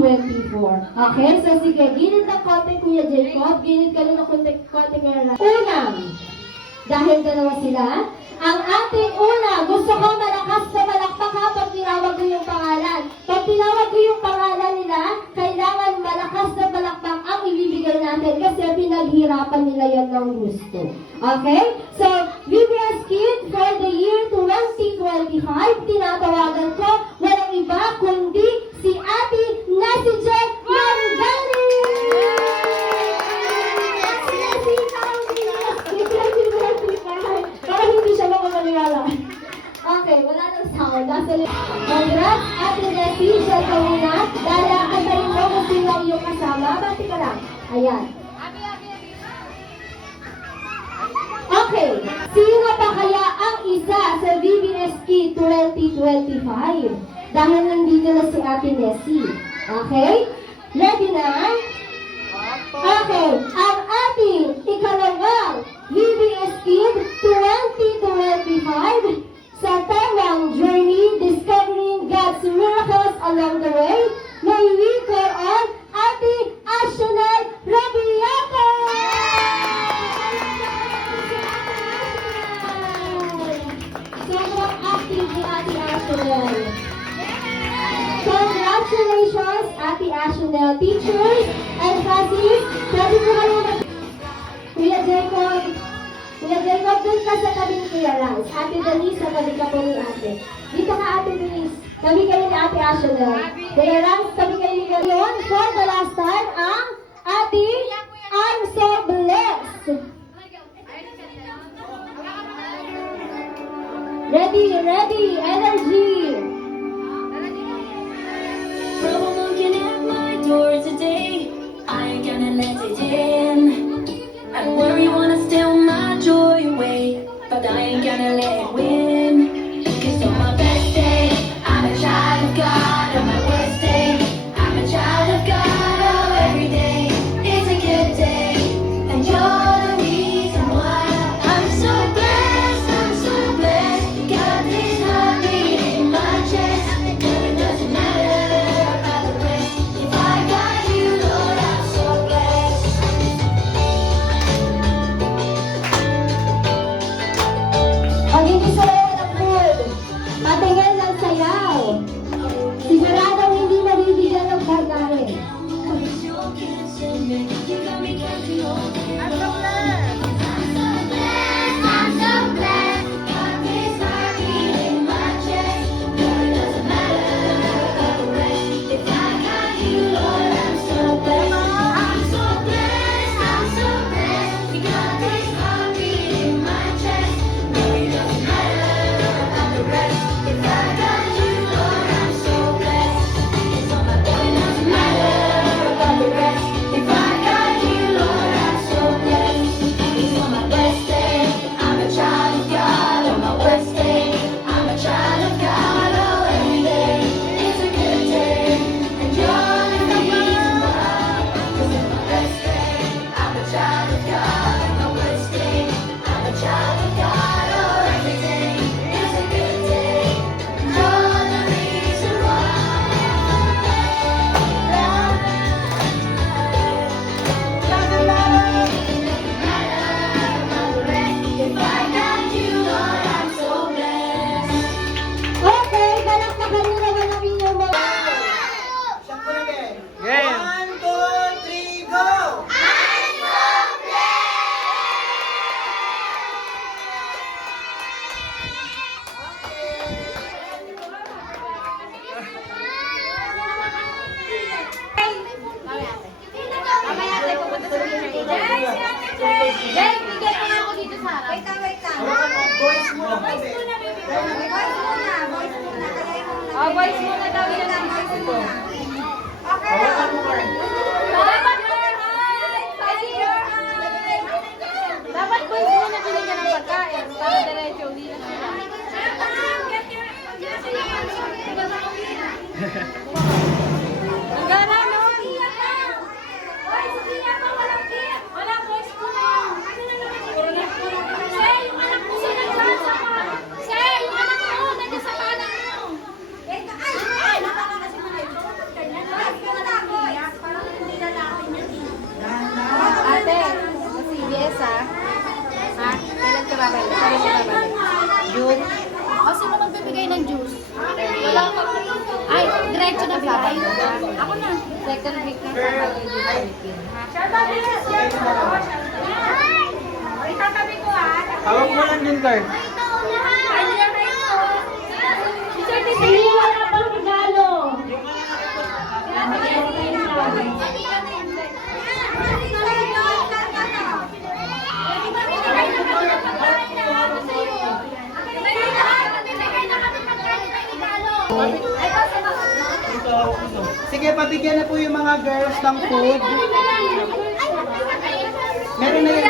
2024. Okay? So sige, gilid ng konti Kuya Jacob, gilid ka rin ng konti Kuya Ran. Unang, dahil dalawa sila, ang ating una, gusto ko malakas na malakpak ha pag tinawag ko yung pangalan. Pag tinawag ko yung pangalan nila, kailangan malakas na malakpak ang ibibigay natin kasi pinaghirapan nila yan ng gusto. Okay? So, VBS Kid for the year 2025, tinatawagan ko, walang iba kundi si Ate na si Jen Mangani! Para hindi siya makamaniwala. Okay, wala nang sound. Congrats, Ate Nessie, siya ka muna. Dahil antayin mo kung sino ang iyong kasama. Bati ka lang. Ayan. Okay, sino pa kaya ang isa sa VBS Kid 2025? Dahil nandito na si Ate Nessie. Okay? Ready na? Okay, ang ating ikalawang VBS Kid 2025 sa tamang journey discovering God's miracles along the way, may we call on Ate Ashonel Rabiaco! Sobrang active ni Ate Ashonel. Congratulations, Ate Ashonel. Teachers and classes, sabi ko kayo na Kuya Jacob, dun ka sa tabi ni Kuya Rans. Ate Denise, sa tabi ka po ni Ate. Dito ka, Ate Denise. Tabi kayo ni Ate Ashonel. Kuya Rans, tabi kayo ni Kuya. Yun, for the last time, ang Ate I'm So Blessed. Ready, energy. So I'm looking at my door today, I ain't gonna let it in. I worry wanna steal my joy away, but I ain't gonna let it win. 'Cause on my best day, I'm a child of God. On my worst day, I'm a child of God. Oh, every day is a good day, and you're the reason why I'm so blessed. I'm so blessed. Got this heartbeat in my chest. It doesn't matter about the rest. If I got you, Lord, I'm so blessed. Pag hindi sayaw ng food, patingin ng sayaw. Siguradong hindi mabibigyan ng pagkain. Okay, palakpakan nyo naman ang inyong mga... Game! 1, 2, 3, go! Jay, bigyan mo nga ako dito sa harap. Wait lang. Voice mo lang kami. Oh, voice muna daw yan. Voice muna. Hawakan mo, Mark. Dapat your hi! Dapat voice muna binigyan ng pagkain para diretso, hindi na sila. Ang gana, no? Walang voice muna yan. Sir, yung anak mo sila dyan sa pa. Sir, yung anak mo, nandiyan sa palang mo. Ay, nakakasi mo na yun. Ako na. Second week na sa Girl, Holiday ay. Philippines. Hawak mo lang din, Car. Sige, wala pang regalo. Sige, pabigyan na po yung mga girls ng food. Meron na yan.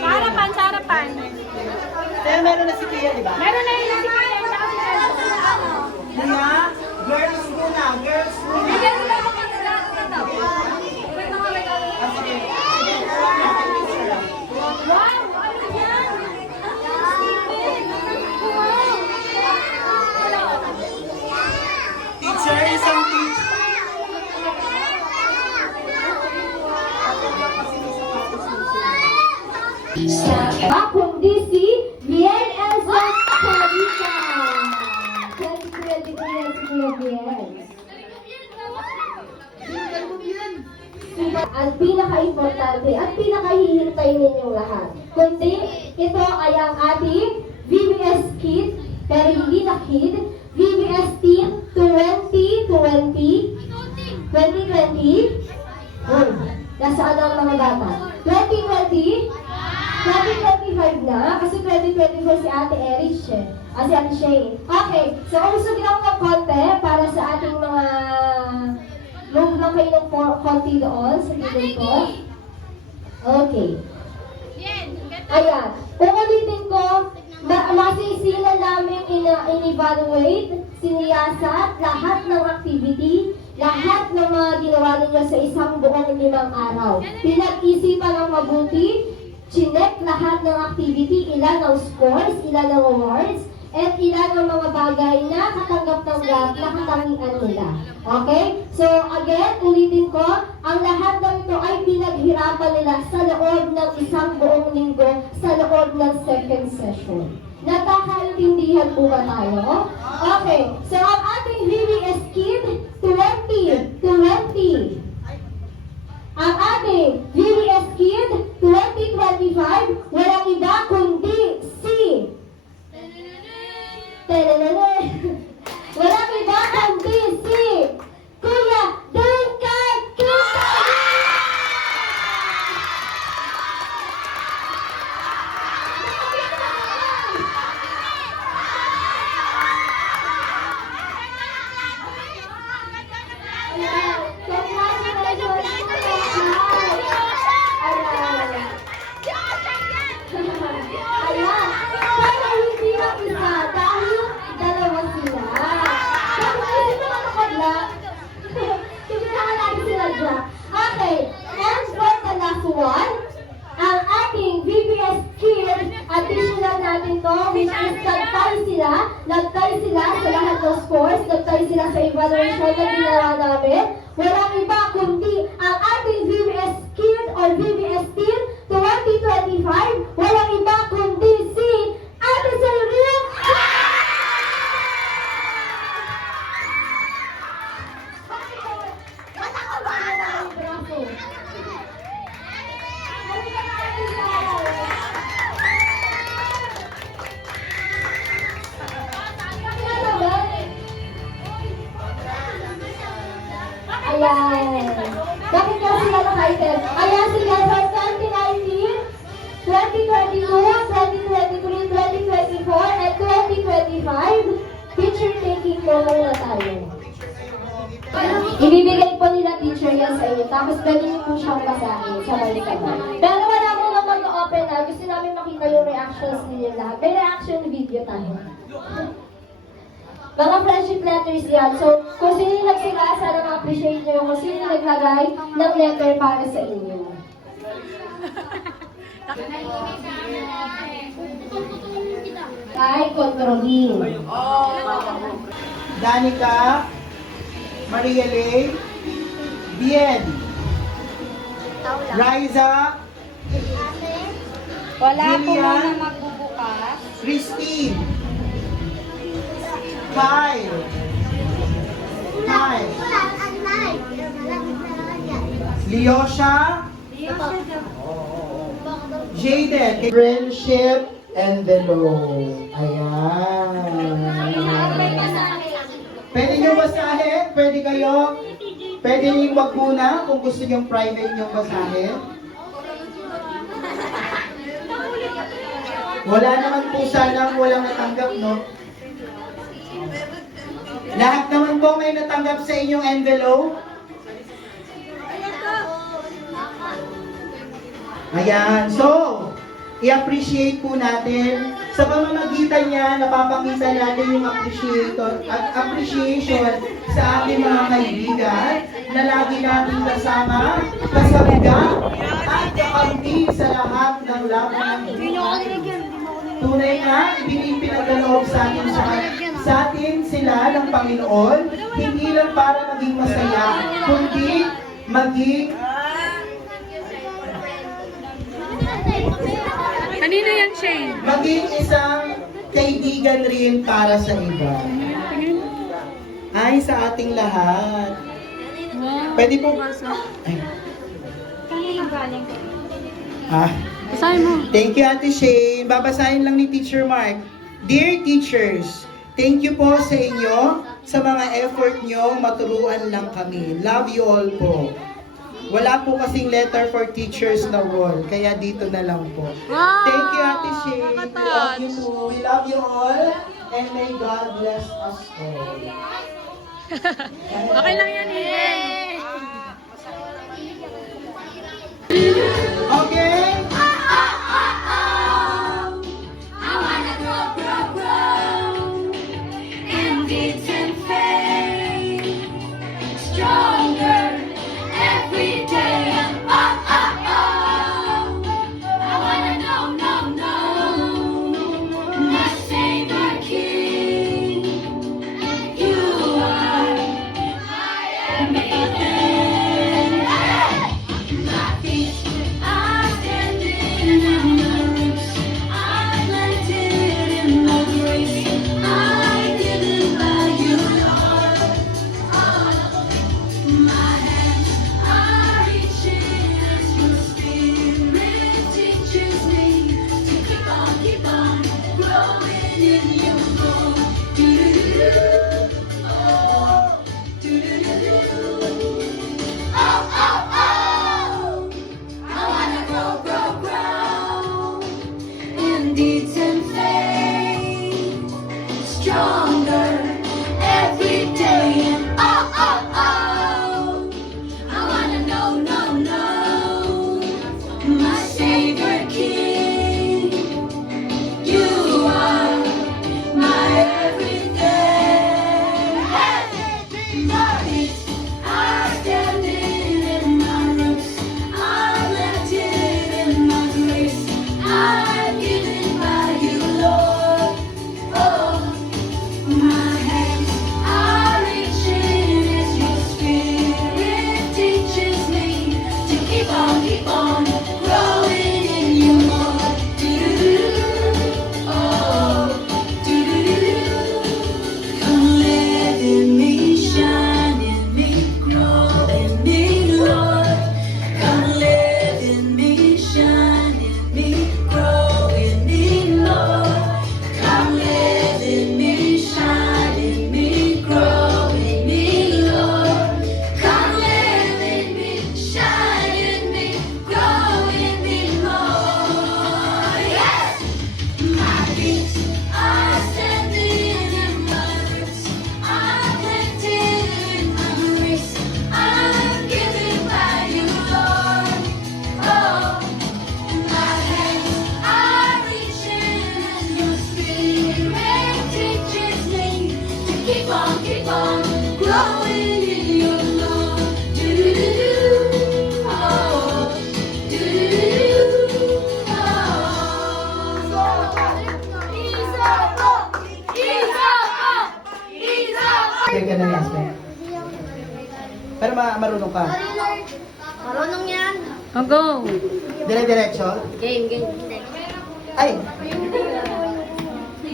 Sarapan, sarapan. Kaya meron na si Pia, di ba? Meron na yung sikayan, tsaka si Pia, girls muna, girls muna. Ah, sige. Teacher, isang teacher. Kundi si Bien Elsa Carita. 2023 na si Kuya Bien. Ang pinaka-importante at pinaka-hihintay ninyong lahat. Kundi ito ay ang ating VBS Kid, pero hindi na Kid, VBS Team 2020. Nasaan ang mga bata? 2020? 2025 na, kasi 2024 si Ate Erich eh. Si Ate Shay. Okay, so usugin ako ng konti para sa ating mga move lang kayo ng konti doon sa gilid ko. Okay. Ayan. Uulitin ko, masisilan namin in-evaluate, siniyasat, lahat ng activity, lahat ng mga ginawa ninyo sa isang buong 5 araw. Pinag-isipan ng mabuti, chinek lahat ng activity, ilan ang scores, ilan ang awards, at ilan ang mga bagay na katanggap-tanggap na katangian nila. Okay? So, again, ulitin ko, ang lahat ng ito ay pinaghirapan nila sa loob ng isang buong linggo, sa loob ng second session. Nakakaintindihan po ba tayo? Okay. So, ang ating VBS Kid 2020. Ang ating VBS Kid 2025, walang iba kundi si walang iba kundi si Kuya Duncan Kita! Ayan. Pero hindi lang isa dahil dalawa sila. Kasi hindi naman ako black. Tumirahan natin sila black. Okay. And for the last one, ang ating VBS Kid, additional natin to, which is nagtay sila sa lahat ng scores, nagtay sila sa evaluation na ginawa namin. Walang iba kundi ang ating VBS Kid or VBS Team 2025, walang iba kundi si Ate Cyril! Ayan. Bakit ka sila naka-item? Ayan sila from 2019, 2022, 2023, 2024, and 2025. Picture taking po muna tayo. Ibibigay po nila teacher yan sa inyo. Tapos pwede niyo po siyang basahin. Sabay-sabay. Pero wala mo na mag-open na. Gusto namin makita yung reactions ninyo lahat. May reaction video tayo. Mga friendship letters yan. So, kung sino yung nagsila, sana ma-appreciate nyo kung sino yung naglagay ng letter para sa inyo. Kay Controlin. Danica, Maria Lay, Bien, Riza, Wala po Lilian, muna magbubukas. Christine, Kyle. Kyle. Leosha. Jaden. Friendship envelope. Ayan. Pwede nyo basahin? Pwede kayo? Pwede nyo wag muna kung gusto nyo private nyo basahin? Wala naman po sanang walang natanggap, no? Lahat naman po may natanggap sa inyong envelope? Ayan. So, i-appreciate po natin. Sa pamamagitan niya, napapakita natin yung appreciation sa ating mga kaibigan na lagi natin kasama, kasabga, at kakampi sa lahat ng laban ng buhay. Tunay nga, ibinipinagkaloob sa atin sila ng Panginoon, hindi lang para maging masaya, kundi maging Kanino yan, Shane? maging isang kaibigan rin para sa iba. Ay, sa ating lahat. Wow. Pwede po. Ay. Kanino galing? Ah. Basahin mo. Thank you, Ate Shane. Babasahin lang ni Teacher Mark. Dear teachers, thank you po sa inyo sa mga effort nyo. Maturuan lang kami. Love you all po. Wala po kasing letter for teachers na wall, kaya dito na lang po. Wow! Thank you, Ate Shane. We love Nakaka-touch. you too. We love you all. And may God bless us all. Okay lang yan, eh. Okay? I wanna grow, grow, grow, and beat and fade, stronger every day. Oh, oh, oh. I wanna know, my Savior King. You are my everything. My feet are standing in the roots. I'm planted in the grace. I'm given by you, Lord. My hands are reaching as your spirit teaches me to keep on growing in you, Lord. Do-do-do-do. Oh, do-do-do-do. Oh, oh, oh. I wanna grow, grow, grow in deeds and faith, stronger every day. And oh, oh, oh, I wanna know, my Savior King. You are my everything. Hey, my feet are standing in my roots. I'm planted in my grace. I'm given by you, Lord. Oh, my hands are reaching as your spirit teaches me to keep on growing in you, Lord. Do-do-do-do. Oh, do-do-do-do. Come live in me, shine in me, grow in me, Lord. Come live in me, shine in me, grow in me, Lord. Come live in me, shine in me, grow in me, Lord. Come live in me, shine in me, grow in me, Lord. Yes! My feet are standing in my roots. I'm planted in my grace. I'm given by you, Lord. Oh, my hands are reaching as your spirit teaches me to keep on growing in you, Lord. Do-do-do-do. Oh, do-do-do-do. Okay ka na, Yasmin. Pero marunong ka. Marunong yan. Oh, go. Dire-diretso. Game. Ay!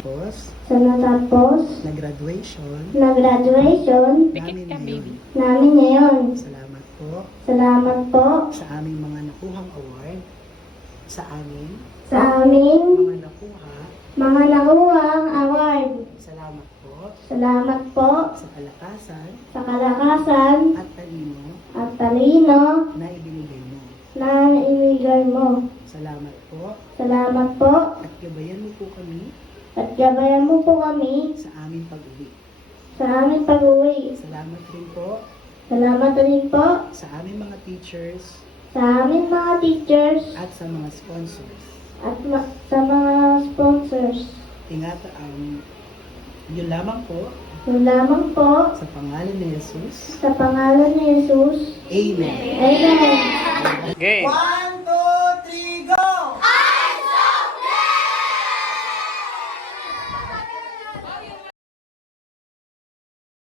Tapos, sa natapos na graduation na graduation namin ngayon. namin ngayon. Salamat po Salamat po sa aming mga nakuhang award, sa aming sa aming mga nakuhang award. Salamat po Salamat po sa kalakasan sa kalakasan at talino at talino na ibinigay mo. na ibigay mo. Salamat po Salamat po at gabayan mo po kami at gabayan mo po kami sa aming pag-uwi. sa aming pag-uwi. Salamat rin po Salamat rin po sa aming mga teachers sa aming mga teachers at sa mga sponsors. at sa mga sponsors. Yun lamang po Yun lamang po sa pangalan ni Jesus. sa pangalan ni Jesus. Amen. Amen. One,